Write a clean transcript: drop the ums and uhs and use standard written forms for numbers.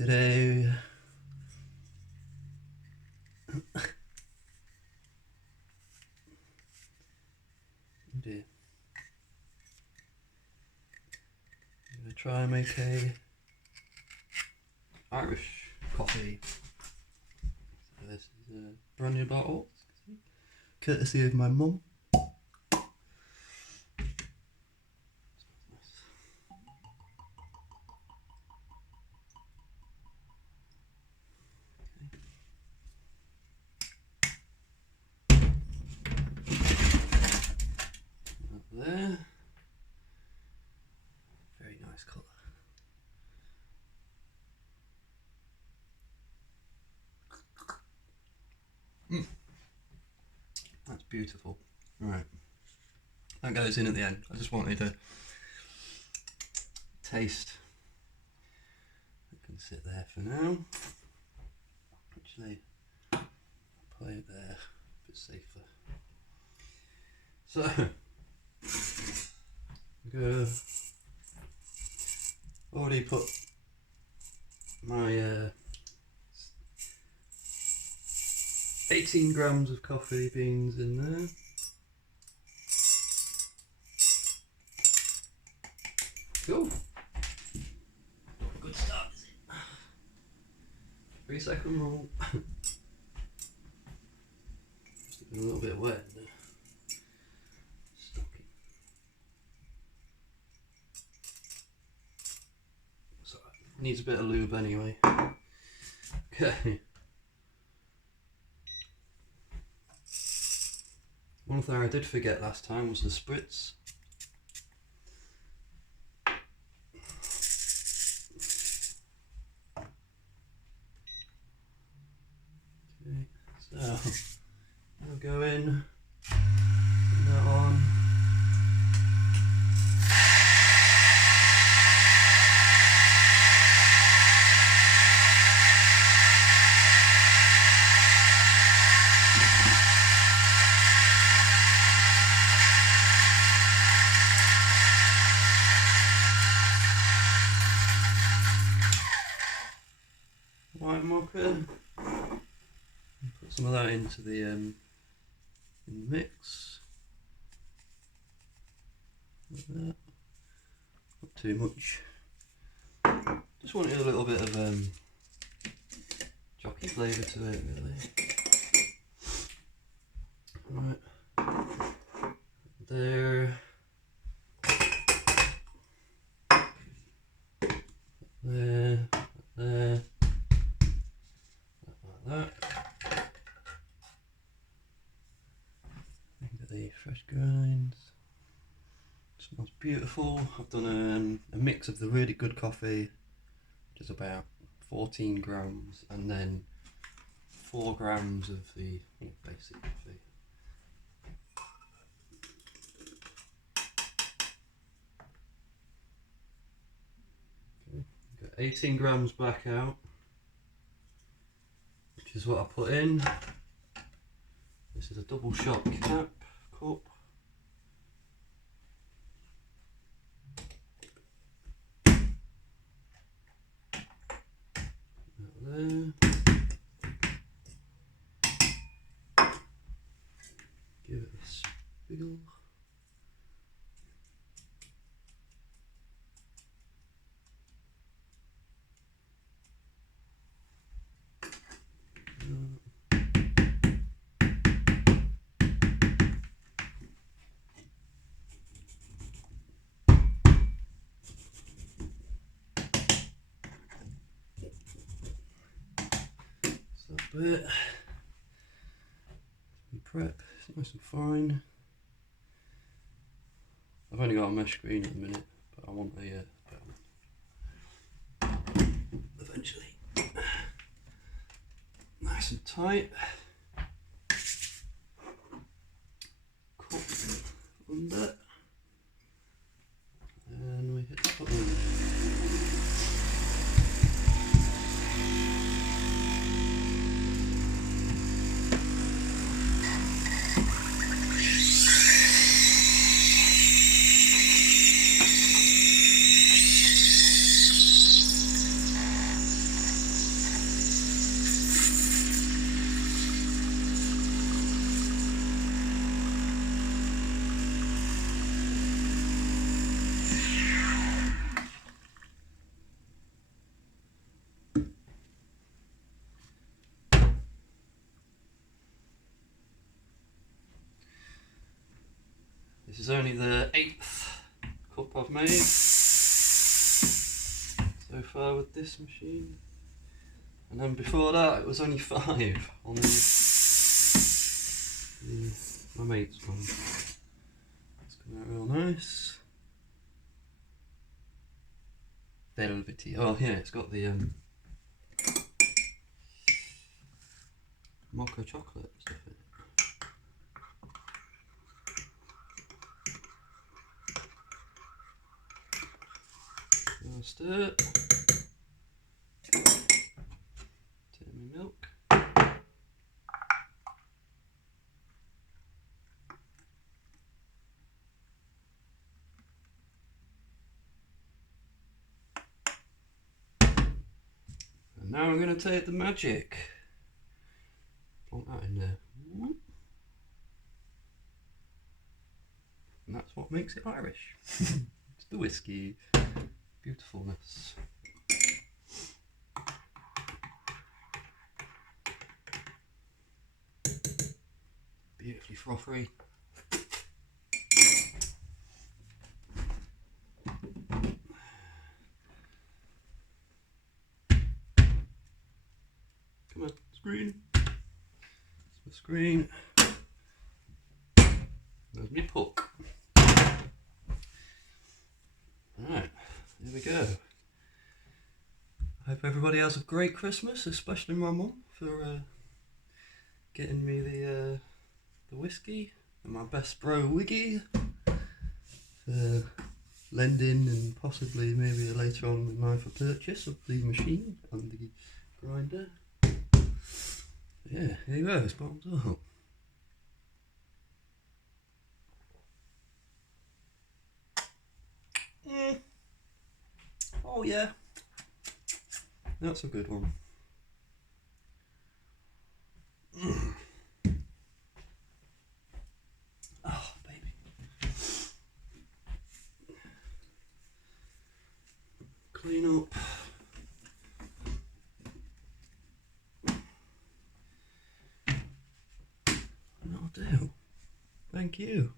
Today dear. I'm gonna try and make a Irish coffee. So this is a brand new bottle, courtesy of my mum. There. Very nice colour. That's beautiful. Right. That goes in at the end. I just wanted to taste. It can sit there for now. Actually, I'll put it there, a bit safer. So, I'm gonna already put my 18 grams of coffee beans in there. Cool. Good start, is it? 3-second rule. Just a little bit wet in there. Stocking. It's alright. Needs a bit of lube anyway. Okay. One thing I did forget last time was the spritz. Okay, so I'll go in, put that on. White mocha. Put some of that into the in the mix. Like that. Not too much. Just wanted a little bit of jockey flavour to it, really. Right. There. There. There. Like that. Look at the fresh grinds. Smells beautiful. I've done a mix of the really good coffee, which is about 14 grams, and then 4 grams of the basic coffee. Okay. Got 18 grams back out, which is what I put in. This is a double shot cup. There. Give it a spiggle. Bit. Prep, it's nice and fine. I've only got a mesh screen at the minute, but I want a eventually. Nice and tight. Cup under. And we hit the button. This is only the 8th cup I've made so far with this machine. And then before that it was only 5 on my mate's one. It's coming out real nice. Velvety. Oh yeah, it's got the mocha chocolate stuff in it. Stir. Turn my milk. And now I'm going to take the magic. Plonk that in there. And that's what makes it Irish. It's the whiskey. Beautifulness. Beautifully frothy. Come on, screen. That's my screen. There's me puck. Alright, here we go. I hope everybody has a great Christmas, especially my mum for getting me the whiskey, and my best bro Wiggy for lending and possibly maybe later on with mine for purchase of the machine and the grinder. Yeah, here you go, it's bottoms up. Oh yeah, that's a good one. Oh baby. Clean up. And that'll do. Thank you.